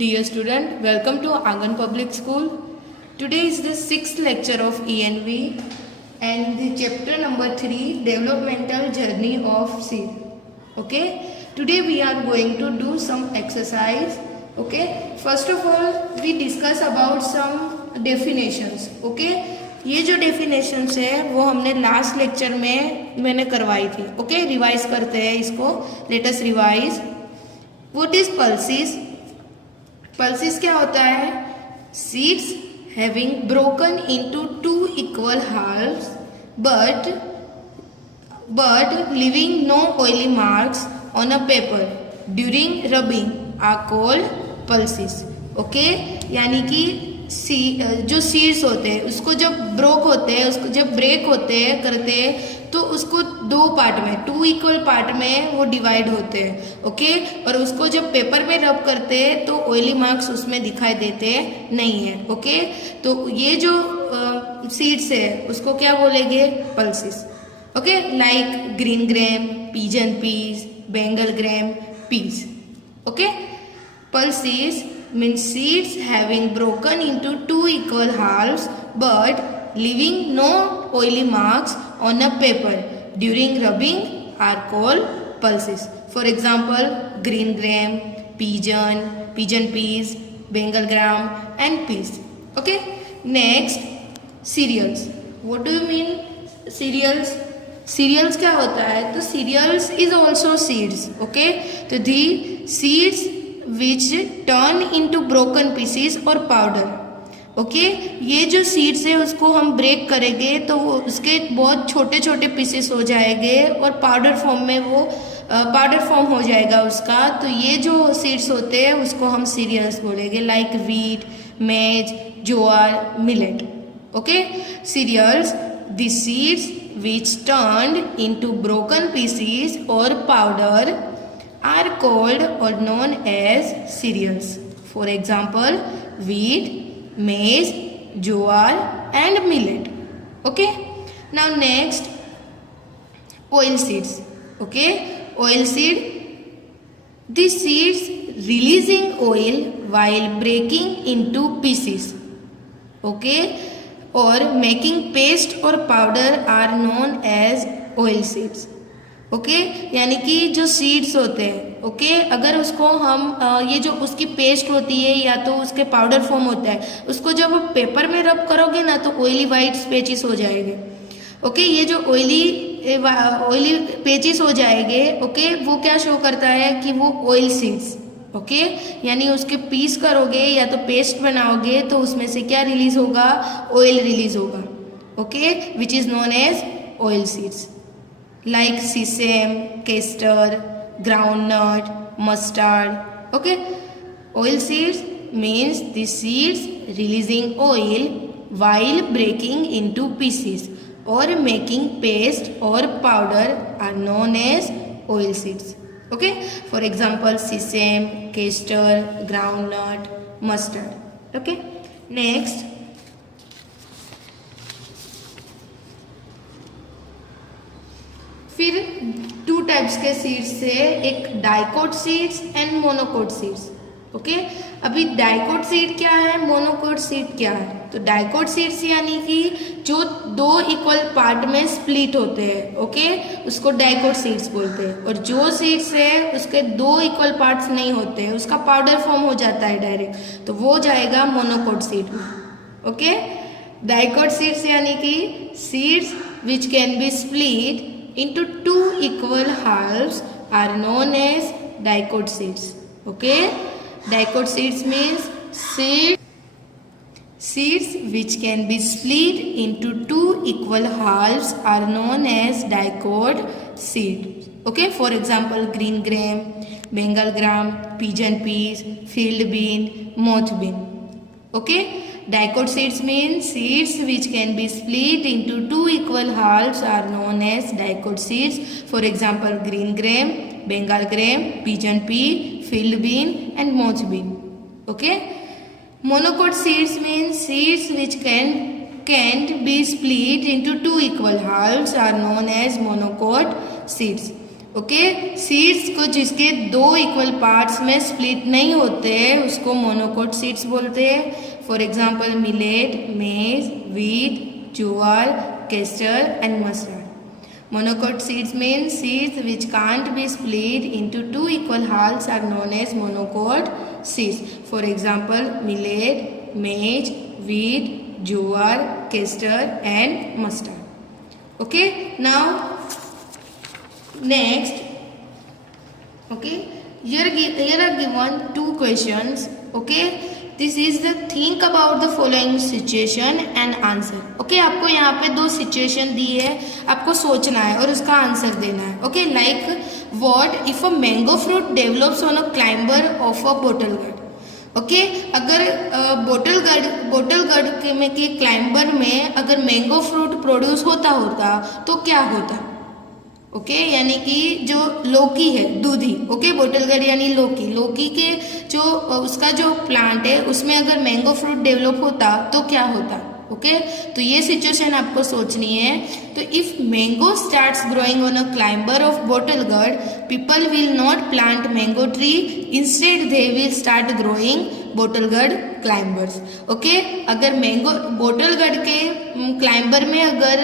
Dear student, welcome to Angan Public School. Today is the 6th lecture of ENV and the chapter number 3, Developmental Journey of Seed. Okay, today we are going to do some exercise. Okay, first of all we discuss about some definitions. Okay, ये जो definitions है वो हमने last lecture में मैंने करवाई थी. Okay, revise करते हैं इसको. Let us revise. What is pulses? Pulses क्या होता है? Seeds having broken into two equal halves but leaving no oily marks on a paper during rubbing are called pulses. Okay, यानी कि जो सीड्स होते हैं उसको जब ब्रोक होते हैं, उसको जब ब्रेक होते हैं करते हैं तो उसको दो पार्ट में, टू इक्वल पार्ट में वो डिवाइड होते हैं. ओके, और उसको जब पेपर में रब करते हैं तो ऑयली मार्क्स उसमें दिखाई देते नहीं है. ओके, तो ये जो सीड्स है उसको क्या बोलेंगे? Pulses. Okay, like green gram, pigeon peas, Bengal gram, peas. Okay, pulses means seeds having broken into two equal halves but leaving no oily marks on a paper during rubbing are called pulses. For example, green gram, pigeon peas, bengal gram and peas. Okay, next cereals. What do you mean cereals? Cereals क्या होता है? तो cereals is also seeds. Okay, तो the seeds which turn into broken pieces or powder. Okay, ये जो seeds है उसको हम ब्रेक करेंगे तो वो उसके बहुत छोटे छोटे पीसेस हो जाएंगे और पाउडर फॉर्म में वो पाउडर फॉर्म हो जाएगा उसका. तो ये जो सीड्स होते हैं उसको हम सीरियल्स बोलेंगे, like wheat, maize, jowar, millet. Okay, cereals, the seeds which turned into broken pieces or powder are called or known as cereals. For example, wheat, maize, jowar and millet. Okay, now next, oil seeds. Okay, oil seed, the seeds releasing oil while breaking into pieces. Okay, or making paste or powder are known as oil seeds. Okay, यानी कि जो seeds होते हैं, okay, अगर उसको हम ये जो उसकी पेस्ट होती है या तो उसके पाउडर फॉर्म होता है, उसको जब आप पेपर में रब करोगे ना तो ऑयली वाइट पेचिस हो जाएंगे. ओके, ये जो ऑयली पेचिस हो जाएंगे, ओके, वो क्या शो करता है कि वो ऑयल सीड्स. ओके, यानी उसके पीस करोगे या तो पेस्ट बनाओगे तो उसमें से क्या रिलीज होगा? ऑयल रिलीज होगा. Okay, which is known as oil seeds. Like sesame, castor, groundnut, mustard. Okay, oil seeds means the seeds releasing oil while breaking into pieces or making paste or powder are known as oil seeds. Okay, for example, sesame, castor, groundnut, mustard. Okay, next, फिर two types के seeds से, एक dicot seeds and monocot seeds. Okay, अभी dicot seed क्या है, monocot seed क्या है? तो डाइकोट सीड्स यानी कि जो दो इक्वल पार्ट में स्प्लिट होते हैं, ओके, उसको डाइकोट सीड्स बोलते हैं. और जो सीड्स है उसके दो इक्वल पार्ट्स नहीं होते हैं, उसका पाउडर फॉर्म हो जाता है डायरेक्ट, तो वो जाएगा मोनोकोट सीड में. ओके, डाइकोट सीड्स यानी कि seeds which can be split into two equal halves are known as dicot seeds. Okay, dicot seeds means seeds which can be split into two equal halves are known as dicot seeds. Okay, for example, green gram, bengal gram, pigeon peas, field bean, moth bean. Okay, dicot seeds means seeds which can be split into two equal halves are known as dicot seeds. For example, green gram, bengal gram, pigeon pea, field bean and moth bean. Okay, monocot seeds means seeds which can't be split into two equal halves are known as monocot seeds. Okay, seeds को जिसके 2 equal parts में split नहीं होते उसको monocot seeds बोलते हैं। For example millet, मेज, wheat, jowar, castor and mustard. Monocot seeds means seeds which can't be split into 2 equal halves are known as monocot seeds. For example, millet, maize, wheat, jowar, castor and mustard. Okay, now next, okay, here are given 2 questions. Okay, this is the think about the following situation and answer. Okay, आपको यहाँ पे 2 situation दी है, आपको सोचना है और उसका answer देना है। Okay, like what if a mango fruit develops on a climber of a bottle guard. Okay, अगर बोटल गार्ड में के क्लाइंबर में अगर मैंगो फ्रूट प्रोड्यूस होता तो क्या होता। ओके, यानी कि जो लौकी है, दूधी, ओके, बोटल गार्ड यानी लौकी के जो उसका जो प्लांट है उसमें अगर मैंगो फ्रूट डेवलप होता तो क्या होता। ओके, तो ये सिचुएशन आपको सोचनी है। तो if mango starts growing on a climber of bottle guard, people will not plant mango tree, instead they will start growing bottle guard climbers. Okay, अगर बोटल गार्ड के क्लाइंबर में अगर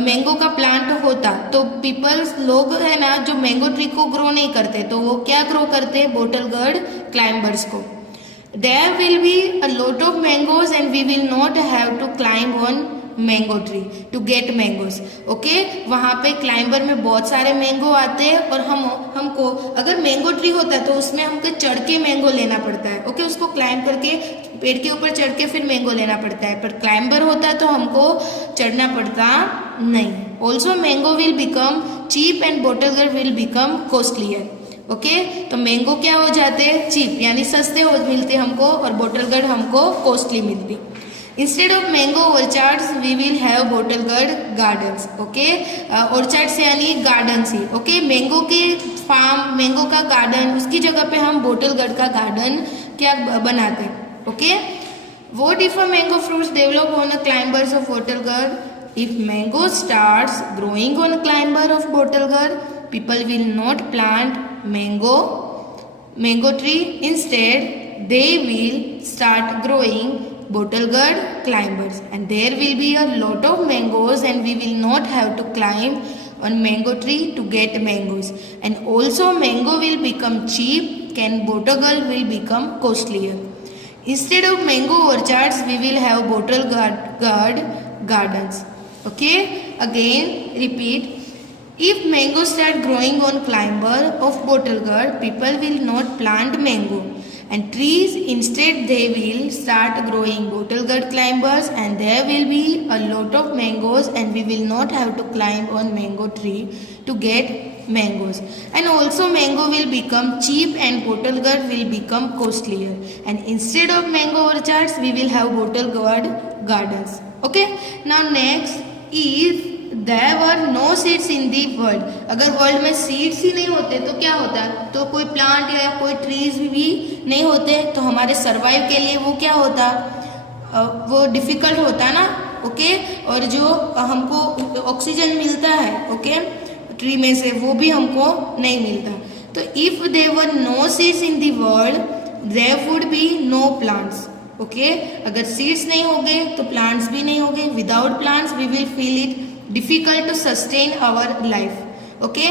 मैंगो का प्लांट होता तो लोग है ना जो मैंगो ट्री को ग्रो नहीं करते तो वो क्या ग्रो करते, बोटल गार्ड क्लाइंबर्स को। There will be a lot of mangoes and we will not have to climb on mango tree to get mangoes. Okay, वहाँ पे क्लाइंबर में बहुत सारे मैंगो आते हैं और हमको अगर मैंगो ट्री होता है तो उसमें हमको चढ़ के मैंगो लेना पड़ता है। ओके, उसको क्लाइंब करके पेड़ के ऊपर चढ़ के फिर मैंगो लेना पड़ता है, पर क्लाइंबर होता है तो हमको चढ़ना पड़ता नहीं। Also mango will become cheap and bottle gourd will become costlier. Okay, तो मैंगो क्या हो जाते हैं, चीप यानी सस्ते हो मिलते हमको और बोटल गार्ड हमको कॉस्टली मिलती। Instead of mango orchards we will have bottle gourd gardens. Okay, orchards यानी गार्डन्स ही। ओके, मैंगो के फार्म, मैंगो का गार्डन, उसकी जगह पे हम बोटल गार्ड का गार्डन क्या बनाते हैं। Okay, what if a mango fruits develop on a climbers of bottle guard, if mango starts growing on a climber of bottle guard, people will not plant mango tree, instead they will start growing bottle gourd climbers and there will be a lot of mangoes and we will not have to climb on mango tree to get mangoes and also mango will become cheap and bottle gourd will become costlier. Instead of mango orchards we will have bottle gourd gardens. Okay, again repeat. If mango start growing on climber of bottle gourd, people will not plant mango and trees, instead they will start growing bottle gourd climbers and there will be a lot of mangoes and we will not have to climb on mango tree to get mangoes and also mango will become cheap and bottle gourd will become costlier and instead of mango orchards we will have bottle gourd gardens. Okay, now next is There were no seeds in the world. अगर world में seeds ही नहीं होते तो क्या होता, तो कोई plant या कोई ट्रीज भी नहीं होते तो हमारे सर्वाइव के लिए वो क्या होता, वो डिफिकल्ट होता ना। ओके, और जो हमको ऑक्सीजन मिलता है ओके ट्री में से वो भी हमको नहीं मिलता। तो if there were no seeds in the world there would be no plants. Okay, अगर सीड्स नहीं होंगे तो प्लांट्स भी नहीं होंगे। Without plants we will feel it difficult to sustain our life. Okay,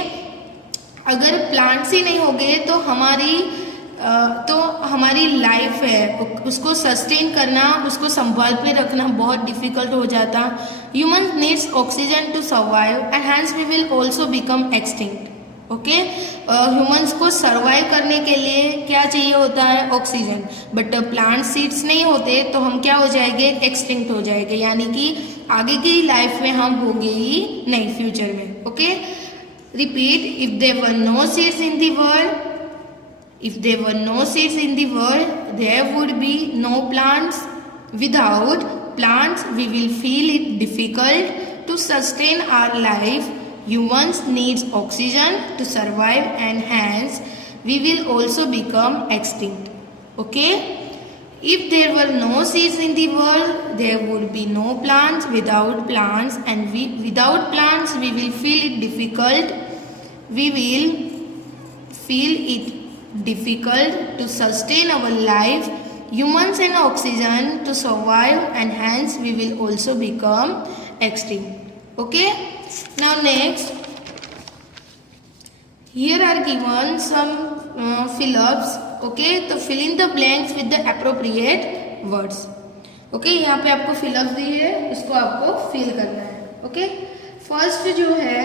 अगर प्लांट्स ही नहीं होंगे तो हमारी लाइफ है उसको सस्टेन करना, उसको संभाल पे रखना बहुत डिफिकल्ट हो जाता। Human needs oxygen to survive and hence we will also become extinct. Okay, humans को सर्वाइव करने के लिए क्या चाहिए होता है, ऑक्सीजन। बट प्लांट सीड्स नहीं होते तो हम क्या हो जाएंगे, एक्सटिंक्ट हो जाएंगे, यानी कि आगे की लाइफ में हम होंगे ही नहीं फ्यूचर में। Okay, repeat, if there were no seeds in the world, if there were no seeds in the world there would be no plants. Without plants we will feel it difficult to sustain our life. Humans needs oxygen to survive and hence we will also become extinct. Okay, if there were no seeds in the world there would be no plants. Without plants we will feel it difficult we will feel it difficult to sustain our life, humans and oxygen to survive, and hence we will also become extinct. Okay, now next, here are given some fill-ups. Okay, तो fill in the blanks with the appropriate words. Okay, यहाँ पे आपको fill-ups दी है, उसको आपको fill करना है. Okay, first जो है,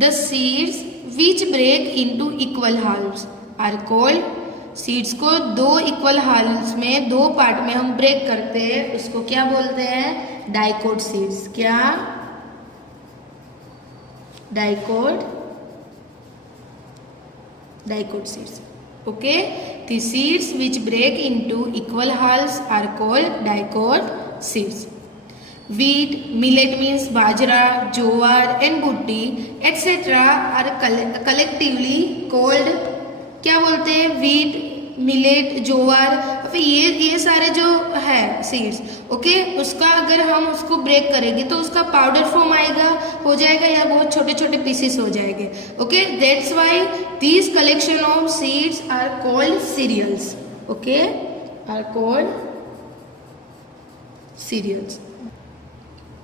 the seeds which break into equal halves are called. Seeds को दो इक्वल हाल्स में, दो पार्ट में हम ब्रेक करते हैं, उसको क्या बोलते हैं? Dicot seeds. क्या? Dicot seeds. Okay, the seeds which break into equal halves are called dicot seeds. Wheat, millet means bajra, jowar and bhutti etc. are collectively called. क्या बोलते हैं? Wheat, millet, jowar. फिर ये सारे जो है सीड्स, ओके, उसका अगर हम उसको ब्रेक करेंगे तो उसका पाउडर फॉर्म आएगा, हो जाएगा, या बहुत छोटे छोटे पीसेस हो जाएंगे. Okay, that's why these collection of seeds are called cereals. Okay, are called cereals.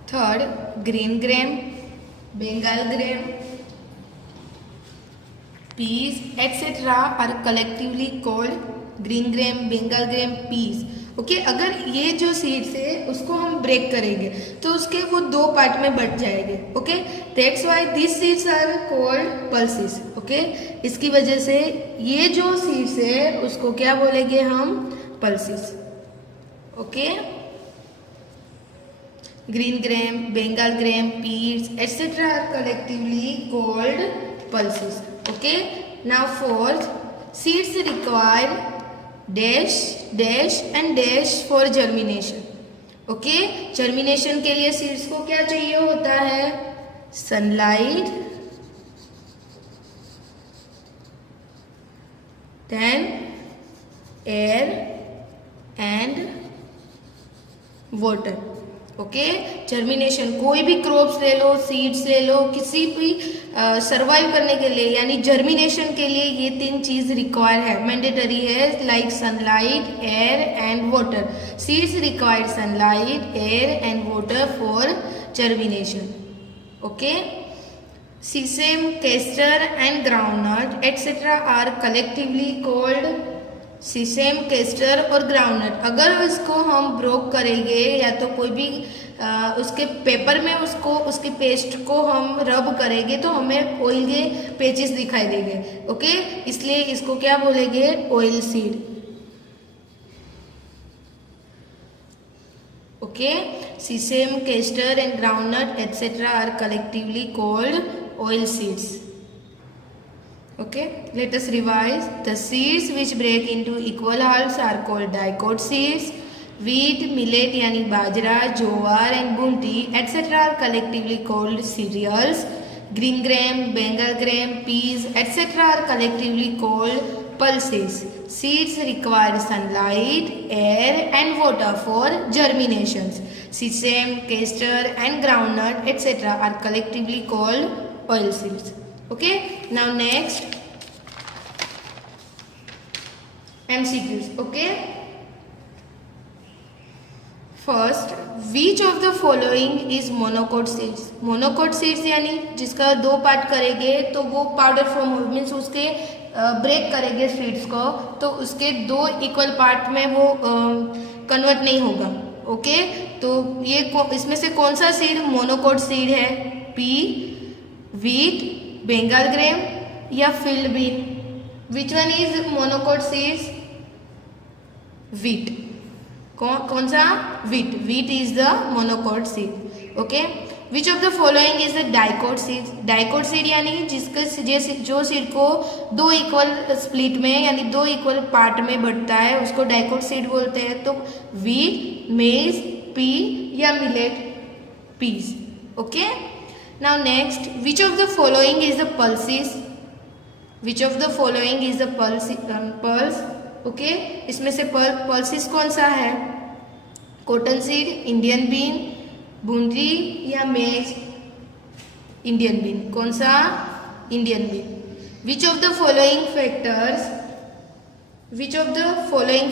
Third, green gram, Bengal gram, peas etc. are collectively called green gram, Bengal gram, peas. Okay, अगर ये जो seeds है उसको हम break करेंगे तो उसके वो दो पार्ट में बट जाएंगे. Okay, that's why this seeds are called pulses. Okay, इसकी वजह से ये जो सीड्स है उसको क्या बोलेंगे हम? Pulses. Okay, green gram, Bengal gram, peas etc. are collectively called pulses. Okay, now fourth, seeds require dash dash and dash for germination. Okay, germination के लिए seeds को क्या चाहिए होता है? sunlight, then air and water. Okay, germination कोई भी crops ले लो, सीड्स ले लो, किसी भी सर्वाइव करने के लिए यानी जर्मिनेशन के लिए ये तीन चीज रिक्वायर है, मैंडेटरी है, like sunlight, air and water. Seeds require sunlight, air and water for germination. Okay, sesame, castor and groundnut etcetera are collectively called sesame, castor और ग्राउंडनट. अगर इसको हम ब्रोक करेंगे या तो कोई भी उसके पेपर में उसको, उसकी पेस्ट को हम रब करेंगे तो हमें ऑयल के पेचेस दिखाई देंगे. ओके, इसलिए इसको क्या बोलेंगे? Oil seed. Okay, sesame, castor and groundnut etcetera are collectively called oil seeds. Okay, let us revise. The seeds which break into equal halves are called dicot seeds. Wheat, millet यानी बाजरा, jowar and bunti etc. are collectively called cereals. Green gram, Bengal gram, peas etc. are collectively called pulses. Seeds require sunlight, air and water for germinations. Sesame, castor and groundnut etc. are collectively called oil seeds. Okay, now next MCQs. Okay, first, which of the following is monocot seeds? monocot seeds यानी जिसका दो part करेंगे तो वो powder form हो, means उसके break करेंगे seeds को तो उसके दो इक्वल पार्ट में वो कन्वर्ट नहीं होगा. ओके, तो ये इसमें से कौन सा सीड मोनोकोट सीड है? पी, व्हीट, बेंगाल ग्रेम या field bean? Which one is monocot seeds? Wheat. कौन सा? Wheat. Wheat is the monocot seed. Okay, which of the following is the dicot seed? Dicot seed यानी जिसके जो seed को दो equal split में यानी दो इक्वल पार्ट में बढ़ता है उसको डाइकोट सीड बोलते हैं. तो व्हीट, मेज, पी या millet? Peas. Okay, now next, which of the following is the pulses? which of the following is the pulse? Okay, इसमें से पल्सेस कौन सा है? Cotton seed, Indian bean, boondi या मेज? Indian bean. कौन सा? Indian भी। Which of the following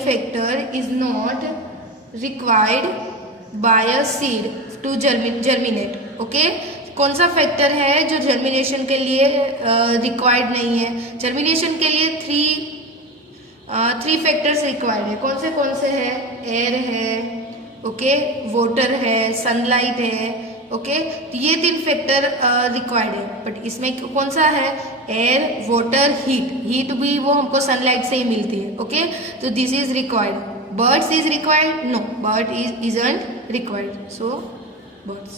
factor is not required by a seed to germinate. Okay, कौन सा फैक्टर है जो जर्मिनेशन के लिए रिक्वायर्ड नहीं है? जर्मिनेशन के लिए थ्री फैक्टर्स रिक्वायर्ड है। कौन से है? एयर है, ओके, वाटर है, सनलाइट है, ओके। तो ये 3 फैक्टर रिक्वायर्ड है, बट इसमें कौन सा है? एयर, वाटर, हीट भी वो हमको सनलाइट से ही मिलती है, ओके। तो this is required. Birds is required? No, bird isn't required, so birds,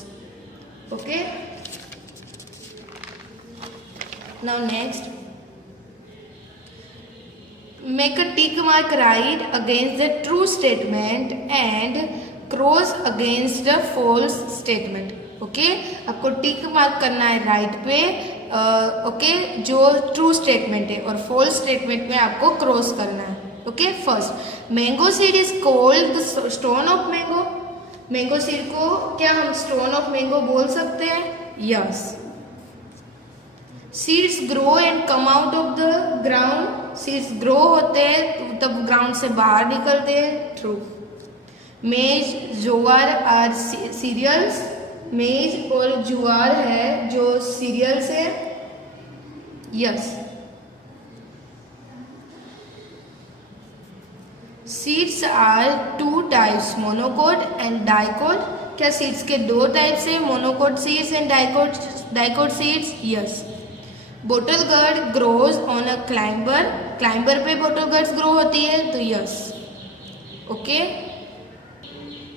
okay. Now next, make a tick mark right against the true statement and cross against the false statement, okay. आपको tick mark करना है right पे, okay, जो true statement है, और false statement में आपको cross करना है, okay. First, mango seed is called the stone of mango. Mango seed को क्या हम स्टोन ऑफ मैंगो बोल सकते हैं? Yes. Seeds grow and come out of the ground. Seeds grow होते हैं तब ग्राउंड से बाहर निकलते हैं, ट्रू। मेज, ज्वार आर सीरियल्स। मेज और ज्वार है जो सीरियल्स है, yes. Seeds are 2 types, monocot and dicot. क्या सीड्स के 2 टाइप्स है? Monocot seeds and dicot seeds, yes. Bottle gourd grows on a climber. Climber पे बोटल गर्ड्स ग्रो होती है, तो yes, okay.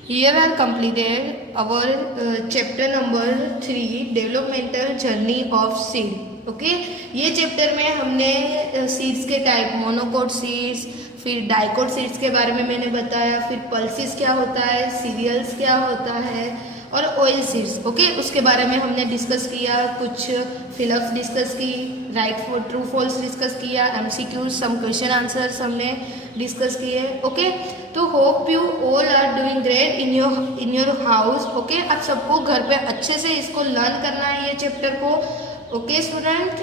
Here are completed our chapter number 3, developmental journey of seed, okay. ये chapter में हमने seeds के type, monocot seeds, फिर dicot seeds के बारे में मैंने बताया, फिर पल्सिस क्या होता है, सीरियल्स क्या होता है, और ऑयल सीड्स, ओके, उसके बारे में हमने डिस्कस किया। कुछ फिलअप्स डिस्कस की, right for true false discuss किया, एमसीक्यूज, सम क्वेश्चन आंसर्स हमने डिस्कस किए, ओके। तो hope you all are doing great in your house, okay. आप सबको घर पे अच्छे से इसको लर्न करना है, ये चैप्टर को, okay student,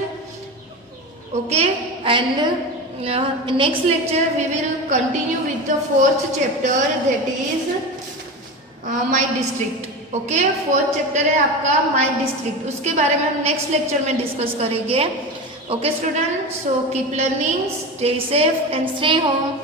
okay. And next lecture we will continue with the 4th chapter, that is my district, okay. 4th chapter है आपका माई डिस्ट्रिक्ट, उसके बारे में हम नेक्स्ट लेक्चर में डिस्कस करेंगे, okay student. So keep learning, stay safe and stay home.